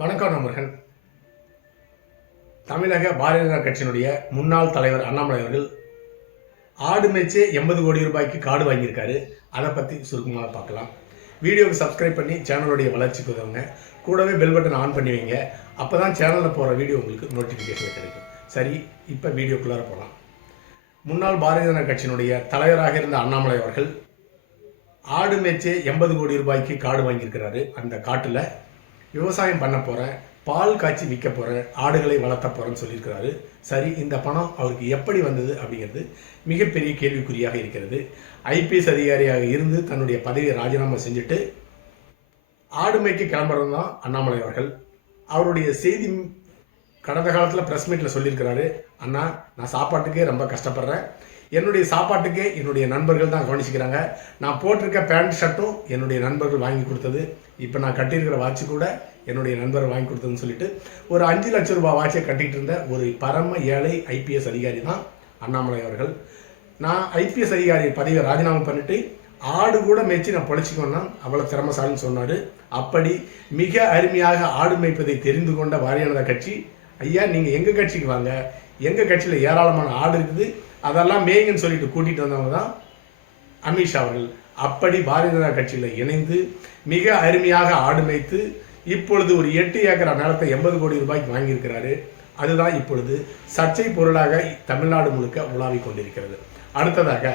வணக்கம் நண்பர்கள். தமிழக பாரதிய ஜனதா கட்சியினுடைய முன்னாள் தலைவர் அண்ணாமலை அவர்கள் ஆடு மேய்ச்சே 80 கோடி ரூபாய்க்கு காடு வாங்கியிருக்காரு. அதை பற்றி சுருக்கமாக பார்க்கலாம். வீடியோவுக்கு சப்ஸ்கிரைப் பண்ணி சேனலுடைய வளர்ச்சிக்கு உதவுங்க. கூடவே பெல் பட்டன் ஆன் பண்ணி வைங்க. அப்போ தான் சேனலில் போகிற வீடியோ உங்களுக்கு நோட்டிஃபிகேஷன் கிடைக்கும். சரி, இப்போ வீடியோக்குள்ளார போகலாம். முன்னாள் பாரதிய ஜனதா கட்சியினுடைய தலைவராக இருந்த அண்ணாமலை அவர்கள் ஆடு மேய்ச்சே 80 கோடி ரூபாய்க்கு காடு வாங்கியிருக்கிறாரு. அந்த காட்டில் விவசாயம் பண்ண போகிறேன், பால் காய்ச்சி விற்க போகிறேன், ஆடுகளை வளர்த்த போகிறேன்னு சொல்லியிருக்கிறாரு. சரி, இந்த பணம் அவருக்கு எப்படி வந்தது அப்படிங்கிறது மிகப்பெரிய கேள்விக்குறியாக இருக்கிறது. ஐபிஎஸ் அதிகாரியாக இருந்து தன்னுடைய பதவியை ராஜினாமா செஞ்சுட்டு ஆடு மேய்க்க கிளம்புறது தான் அண்ணாமலை அவர்கள். அவருடைய செய்தி கடந்த காலத்தில் ப்ரெஸ் மீட்டில் சொல்லியிருக்கிறாரு. அண்ணா, நான் சாப்பாட்டுக்கே ரொம்ப கஷ்டப்படுறேன். என்னுடைய சாப்பாட்டுக்கே என்னுடைய நண்பர்கள் தான் கவனிச்சுக்கிறாங்க. நான் போட்டிருக்க பேண்ட் ஷர்ட்டும் என்னுடைய நண்பர்கள் வாங்கி கொடுத்தது. இப்போ நான் கட்டியிருக்கிற வாட்சி கூட என்னுடைய நண்பர்கள் வாங்கி கொடுத்ததுன்னு சொல்லிட்டு ஒரு 5 லட்சம் ரூபாய் வாட்சை கட்டிகிட்டு இருந்த ஒரு பரம ஏழை ஐபிஎஸ் அதிகாரி தான் அண்ணாமலை அவர்கள். நான் ஐபிஎஸ் அதிகாரி பதவியை ராஜினாமா பண்ணிட்டு ஆடு கூட மேய்ச்சி நான் பொழைச்சிக்கணும்னா அவ்வளோ திறமசாலின்னு சொன்னார். அப்படி மிக அருமையாக ஆடு மேய்ப்பதை தெரிந்து கொண்ட பாரதிய ஜனதா கட்சி, ஐயா நீங்கள் எங்கள் கட்சிக்கு வாங்க, எங்கள் கட்சியில் ஏராளமான ஆடு இருக்குது, அதெல்லாம் மேய்ங்கன்னு சொல்லிட்டு கூட்டிகிட்டு வந்தவங்க தான் அமித்ஷா அவர்கள். அப்படி பாரதிய ஜனதா கட்சியில் இணைந்து மிக அருமையாக ஆடு மேய்த்து இப்பொழுது ஒரு 8 ஏக்கர் நிலத்தை 80 கோடி ரூபாய்க்கு வாங்கியிருக்கிறாரு. அதுதான் இப்பொழுது சர்ச்சை பொருளாக தமிழ்நாடு முழுக்க உலாவிக் கொண்டிருக்கிறது. அடுத்ததாக,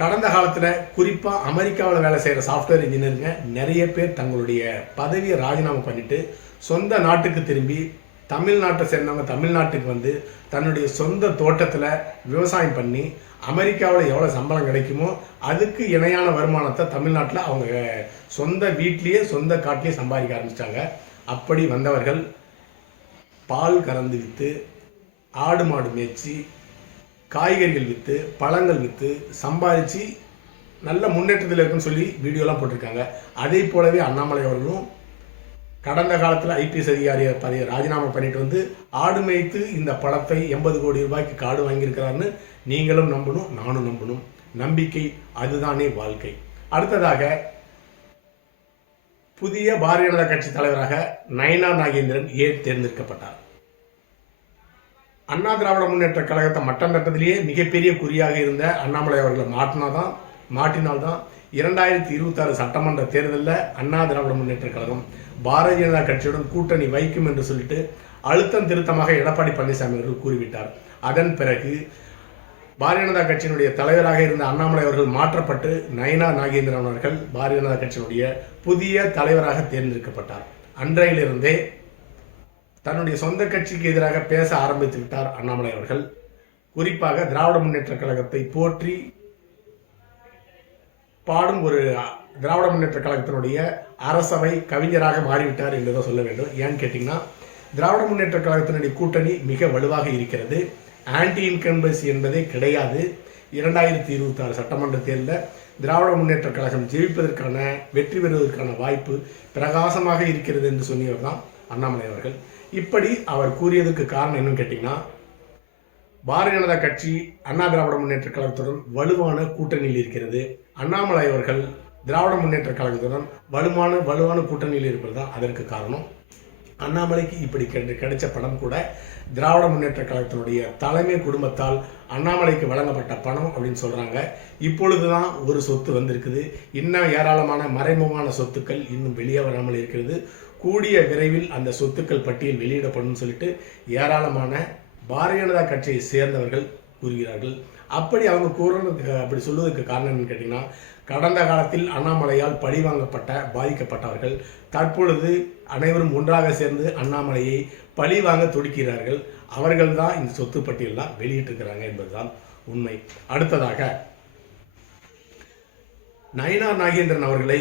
கடந்த காலத்தில் குறிப்பாக அமெரிக்காவில் வேலை செய்கிற சாஃப்ட்வேர் இன்ஜினியருங்க நிறைய பேர் தங்களுடைய பதவியை ராஜினாமா பண்ணிட்டு சொந்த நாட்டுக்கு திரும்பி தமிழ்நாட்டை சேர்ந்தவங்க தமிழ்நாட்டுக்கு வந்து தன்னுடைய சொந்த தோட்டத்தில் விவசாயம் பண்ணி அமெரிக்காவில் எவ்வளோ சம்பளம் கிடைக்குமோ அதுக்கு இணையான வருமானத்தை தமிழ்நாட்டில் அவங்க சொந்த வீட்லேயே சொந்த காட்டிலேயே சம்பாதிக்க ஆரம்பிச்சிட்டாங்க. அப்படி வந்தவர்கள் பால் கறந்து விற்று, ஆடு மாடு மேய்ச்சி, காய்கறிகள் விற்று, பழங்கள் விற்று சம்பாதிச்சு நல்ல முன்னேற்றத்தில் இருக்குன்னு சொல்லி வீடியோலாம் போட்டிருக்காங்க. அதே போலவே அண்ணாமலை அவர்களும் கடந்த காலத்தில் ஐபிஎஸ் அதிகாரி பதவியை ராஜினாமா பண்ணிட்டு வந்து ஆடு மேய்த்து இந்த பணத்தை 80 கோடி ரூபாய்க்கு காடு வாங்கியிருக்கிறாருன்னு நீங்களும் நம்பணும், நானும் நம்பணும். நம்பிக்கை அதுதானே வாழ்க்கை. அடுத்ததாக, புதிய பாரதிய ஜனதா கட்சி தலைவராக நயனா நாகேந்திரன் ஏன் தேர்ந்தெடுக்கப்பட்டார்? அண்ணா திராவிட முன்னேற்ற கழகத்தை மட்டம் தட்டத்திலேயே மிகப்பெரிய குறியாக இருந்த அண்ணாமலை அவர்களை மாட்டினால்தான் 2026 சட்டமன்ற தேர்தலில் அண்ணா திராவிட முன்னேற்ற கழகம் பாரதிய ஜனதா கட்சியுடன் கூட்டணி வைக்கும் என்று சொல்லிட்டு அழுத்தம் திருத்தமாக எடப்பாடி பழனிசாமி அவர்கள் கூறிவிட்டார். அதன் பிறகு பாரதிய ஜனதா கட்சியினுடைய தலைவராக இருந்த அண்ணாமலை அவர்கள் மாற்றப்பட்டு நயனா நாகேந்திரன் அவர்கள் பாரதிய ஜனதா கட்சியினுடைய புதிய தலைவராக தேர்ந்தெடுக்கப்பட்டார். அன்றையிலிருந்தே தன்னுடைய சொந்த கட்சிக்கு எதிராக பேச ஆரம்பித்து விட்டார் அண்ணாமலை அவர்கள். குறிப்பாக திராவிட முன்னேற்ற கழகத்தை போற்றி பாடும் ஒரு திராவிட முன்னேற்ற கழகத்தினுடைய அரசவை கவிஞராக மாறிவிட்டார் என்றுதான் சொல்ல வேண்டும். ஏன்னு கேட்டிங்கன்னா, திராவிட முன்னேற்ற கழகத்தினுடைய கூட்டணி மிக வலுவாக இருக்கிறது. ஆன்டி இன்கம்பன்சி என்பதே கிடையாது. 2026 சட்டமன்ற தேர்தலில் திராவிட முன்னேற்ற கழகம் ஜெயிப்பதற்கான, வெற்றி பெறுவதற்கான வாய்ப்பு பிரகாசமாக இருக்கிறது என்று சொன்னவர் தான் அண்ணாமலை அவர்கள். இப்படி அவர் கூறியதுக்கு காரணம் என்னன்னு கேட்டிங்கன்னா, பாரதிய ஜனதா கட்சி அண்ணா திராவிட முன்னேற்ற கழகத்துடன் வலுவான கூட்டணியில் இருக்கிறது. அண்ணாமலை அவர்கள் திராவிட முன்னேற்ற கழகத்துடன் வலுவான கூட்டணியில் இருப்பது தான் அதற்கு காரணம். அண்ணாமலைக்கு இப்படி கிடைச்ச பணம் கூட திராவிட முன்னேற்ற கழகத்தினுடைய தலைமை குடும்பத்தால் அண்ணாமலைக்கு வழங்கப்பட்ட பணம் அப்படின்னு சொல்கிறாங்க. இப்பொழுது தான் ஒரு சொத்து வந்திருக்குது. இன்னும் ஏராளமான மறைமுகமான சொத்துக்கள் இன்னும் வெளியே வராமல் இருக்கிறது. கூடிய விரைவில் அந்த சொத்துக்கள் பட்டியல் வெளியிடப்படும் சொல்லிட்டு ஏராளமான பாரதிய ஜனதா கட்சியை சேர்ந்தவர்கள் கூறுகிறார்கள். அப்படி அவங்க கூறுறதுக்கு, அப்படி சொல்வதற்கு காரணம் என்னன்னு கேட்டிங்கன்னா, கடந்த காலத்தில் அண்ணாமலையால் பழிவாங்கப்பட்ட பாதிக்கப்பட்டவர்கள் தற்பொழுது அனைவரும் ஒன்றாக சேர்ந்து அண்ணாமலையை பழிவாங்க துடிக்கிறார்கள். அவர்கள் தான் இந்த சொத்து பட்டியலாம் வெளியிட்டிருக்கிறாங்க என்பதுதான் உண்மை. அடுத்ததாக, நயனா நாகேந்திரன் அவர்களை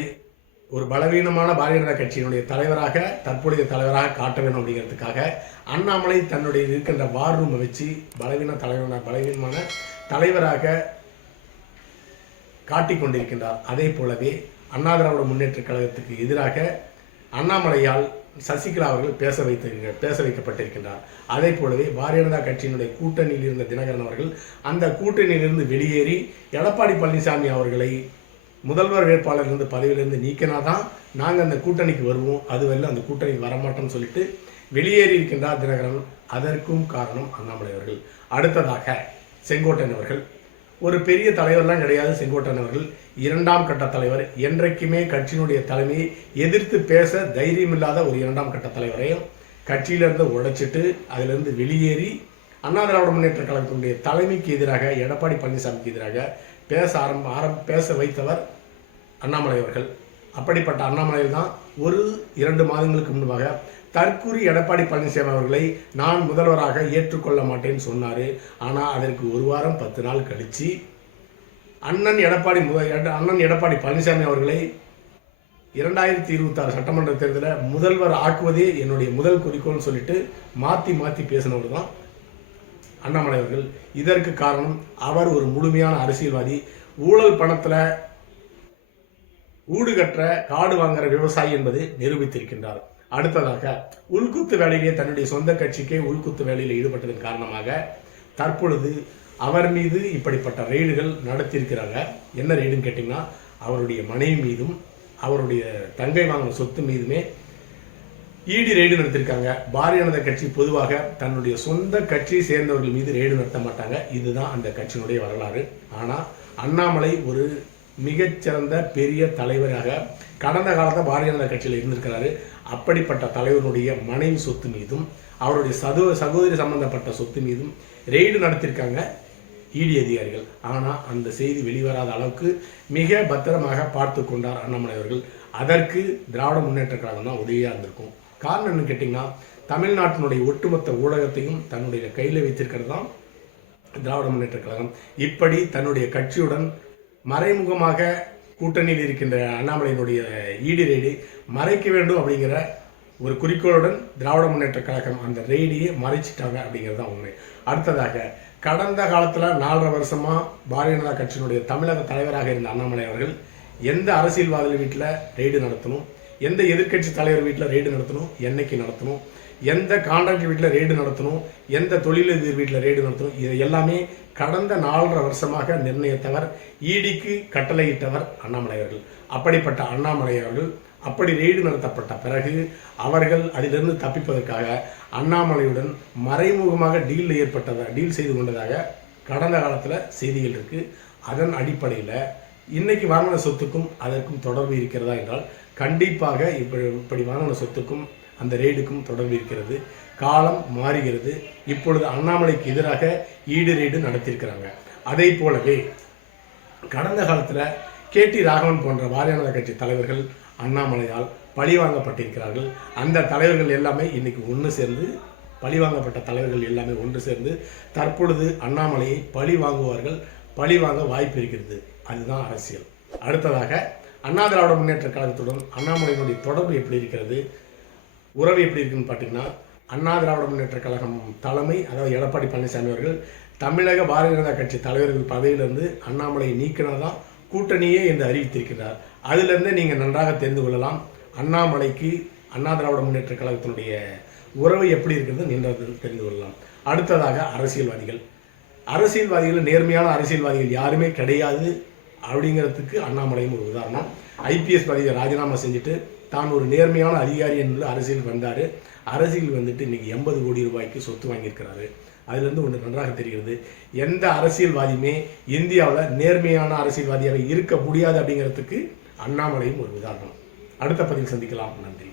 ஒரு பலவீனமான பாரதிய ஜனதா கட்சியினுடைய தலைவராக, தற்போதைய தலைவராக காட்ட வேண்டும் அப்படிங்கிறதுக்காக அண்ணாமலை தன்னுடைய இருக்கின்ற வார் ரூமை வச்சு பலவீனமான தலைவராக காட்டிக்கொண்டிருக்கின்றார். அதே போலவே அண்ணா திராவிட முன்னேற்ற கழகத்துக்கு எதிராக அண்ணாமலையால் சசிகலா அவர்கள் பேச வைக்கப்பட்டிருக்கின்றார். அதே போலவே பாரதிய ஜனதா கட்சியினுடைய கூட்டணியில் இருந்த தினகரன் அவர்கள் அந்த கூட்டணியிலிருந்து வெளியேறி எடப்பாடி பழனிசாமி அவர்களை முதல்வர் வேட்பாளர் பதவியிலிருந்து நீக்கினாதான் நாங்கள் அந்த கூட்டணிக்கு வருவோம், அதுவரை அந்த கூட்டணிக்கு வரமாட்டோம்னு சொல்லிட்டு வெளியேறி இருக்கின்றார் தினகரன். அதற்கும் காரணம் அண்ணாமலை அவர்கள். அடுத்ததாக செங்கோட்டையன் அவர்கள் ஒரு பெரிய தலைவர்லாம் கிடையாது. செங்கோட்டையன் அவர்கள் 2ஆம் கட்ட தலைவர். என்றைக்குமே கட்சியினுடைய தலைமையை எதிர்த்து பேச தைரியம் இல்லாத ஒரு 2ஆம் கட்ட தலைவரையும் கட்சியிலிருந்து உடைச்சிட்டு அதிலிருந்து வெளியேறி அண்ணா திராவிட முன்னேற்ற கழகத்தினுடைய தலைமைக்கு எதிராக, எடப்பாடி பழனிசாமிக்கு எதிராக பேச வைத்தவர் அண்ணாமலை அவர்கள். அப்படிப்பட்ட அண்ணாமலை தான் 1-2 மாதங்களுக்கு முன்பாக தற்கூறி எடப்பாடி பழனிசாமி அவர்களை நான் முதல்வராக ஏற்றுக்கொள்ள மாட்டேன்னு சொன்னார். ஆனால் அதற்கு 1 வாரம் 10 நாள் கழித்து அண்ணன் எடப்பாடி பழனிசாமி அவர்களை 2026 சட்டமன்ற தேர்தலில் முதல்வர் ஆக்குவதே என்னுடைய முதல் குறிக்கோள்னு சொல்லிட்டு மாற்றி பேசினவர் தான் அண்ணாமலை அவர்கள். இதற்கு காரணம் அவர் ஒரு முழுமையான அரசியல்வாதி. ஊழல் பணத்தில் ஊடுகற்ற காடு வாங்குற விவசாயி என்பது நிரூபித்திருக்கின்றார். அடுத்ததாக உள்குத்து வேலையிலே தன்னுடைய சொந்த கட்சிக்கே உள்குத்து வேலையில் ஈடுபட்டதன் காரணமாக தற்பொழுது அவர் மீது இப்படிப்பட்ட ரெய்டுகள் நடத்தியிருக்கிறாங்க. என்ன ரெய்டுன்னு கேட்டிங்கன்னா, அவருடைய மனைவி மீதும் அவருடைய தங்கை வாங்கின சொத்து மீதுமே இடி ரெய்டு நடத்திருக்காங்க. பாரதிய ஜனதா கட்சி பொதுவாக தன்னுடைய சொந்த கட்சியை சேர்ந்தவர்கள் மீது ரெய்டு நடத்த மாட்டாங்க. இதுதான் அந்த கட்சியினுடைய வரலாறு. ஆனால் அண்ணாமலை ஒரு மிகச்சிறந்த பெரிய தலைவராக கடந்த காலத்தில் பாரதிய ஜனதா கட்சியில் இருந்திருக்கிறாரு. அப்படிப்பட்ட தலைவருடைய மனைவி சொத்து மீதும் அவருடைய சகோதரி சம்பந்தப்பட்ட சொத்து மீதும் ரெய்டு நடத்தியிருக்காங்க இடி அதிகாரிகள். ஆனால் அந்த செய்தி வெளிவராத அளவுக்கு மிக பத்திரமாக பார்த்து கொண்டார் அண்ணாமலை அவர்கள். அதற்கு திராவிட முன்னேற்ற கழகம் தான் உதவியாக இருந்திருக்கும். காரணம் என்னன்னு கேட்டிங்கன்னா, தமிழ்நாட்டினுடைய ஒட்டுமொத்த ஊடகத்தையும் தன்னுடைய கையில் வைத்திருக்கிறது தான் திராவிட முன்னேற்ற கழகம். இப்படி தன்னுடைய கட்சியுடன் மறைமுகமாக கூட்டணியில் இருக்கின்ற அண்ணாமலையினுடைய இடி ரெய்டை மறைக்க வேண்டும் அப்படிங்கிற ஒரு குறிக்கோளுடன் திராவிட முன்னேற்ற கழகம் அந்த ரெய்டையே மறைச்சிட்டாங்க அப்படிங்கிறது தான் உண்மை. அடுத்ததாக கடந்த காலத்தில் 4.5 வருஷமா பாரதிய ஜனதா கட்சியினுடைய தமிழக தலைவராக இருந்த அண்ணாமலை அவர்கள் எந்த அரசியல்வாதி வீட்டில் ரெய்டு நடத்தணும், எந்த எதிர்கட்சி தலைவர் வீட்டில் ரெய்டு நடத்தணும், என்னைக்கு நடத்தணும், எந்த கான்ட்ராக்டர் வீட்டில் ரெய்டு நடத்தணும், எந்த தொழிலதிபர் வீட்டில் ரெய்டு நடத்தணும், இது எல்லாமே கடந்த 4.5 வருஷமாக நிர்ணயித்தவர், இடிக்கு கட்டளையிட்டவர் அண்ணாமலை அவர்கள். அப்படிப்பட்ட அண்ணாமலை அவர்கள் அப்படி ரெய்டு நடத்தப்பட்ட பிறகு அவர்கள் அதிலிருந்து தப்பிப்பதற்காக அண்ணாமலையுடன் மறைமுகமாக டீல் செய்து கொண்டதாக கடந்த காலத்தில் செய்திகள் இருக்குது. அதன் அடிப்படையில் இன்னைக்கு வாங்கின சொத்துக்கும் அதற்கும் தொடர்பு இருக்கிறதா என்றால் கண்டிப்பாக இப்படி வாங்கின சொத்துக்கும் அந்த ரெய்டுக்கும் தொடர்பு இருக்கிறது. காலம் மாறுகிறது. இப்பொழுது அண்ணாமலைக்கு எதிராக ஈடு ரெய்டு நடத்தியிருக்கிறாங்க. அதே போலவே கடந்த காலத்தில் KT ராகவன் போன்ற பாரதிய ஜனதா கட்சி தலைவர்கள் அண்ணாமலையால் பழிவாங்கப்பட்டிருக்கிறார்கள். அந்த தலைவர்கள் எல்லாமே இன்னைக்கு ஒன்று சேர்ந்து பழிவாங்கப்பட்ட தலைவர்கள் எல்லாமே ஒன்று சேர்ந்து தற்பொழுது அண்ணாமலையை பழி வாங்க வாய்ப்பு இருக்கிறது. அதுதான் அரசியல். அடுத்ததாக அண்ணா திராவிட முன்னேற்ற கழகத்துடன் அண்ணாமலையினுடைய தொடர்பு எப்படி இருக்கிறது, உறவு எப்படி இருக்குன்னு பார்த்தீங்கன்னா, அண்ணா திராவிட முன்னேற்ற கழகம் தலைமை, அதாவது எடப்பாடி பழனிசாமி அவர்கள் தமிழக பாரதிய ஜனதா கட்சி தலைவர்கள் பதவியிலிருந்து அண்ணாமலையை நீக்கினதான் கூட்டணியே என்று அறிவித்திருக்கிறார். அதிலிருந்து நீங்கள் நன்றாக தெரிந்து கொள்ளலாம் அண்ணாமலைக்கு அண்ணா திராவிட முன்னேற்ற கழகத்தினுடைய உறவு எப்படி இருக்கிறது நீங்கள் தெரிந்து கொள்ளலாம். அடுத்ததாக அரசியல்வாதிகள் நேர்மையான அரசியல்வாதிகள் யாருமே கிடையாது அப்படிங்கிறதுக்கு அண்ணாமலையும் ஒரு உதாரணம். IPS பதவியை ராஜினாமா செஞ்சுட்டு தான் ஒரு நேர்மையான அதிகாரி என்று அரசியல் வந்தார். அரசியல் வந்துட்டு இன்னைக்கு 80 கோடி ரூபாய்க்கு சொத்து வாங்கியிருக்கிறாரு. அதுலேருந்து ஒன்று நன்றாக தெரிகிறது, எந்த அரசியல்வாதியுமே இந்தியாவில் நேர்மையான அரசியல்வாதியாக இருக்க முடியாது அப்படிங்கிறதுக்கு அண்ணாமலையும் ஒரு உதாரணம். அடுத்த பதிவில் சந்திக்கலாம். நன்றி.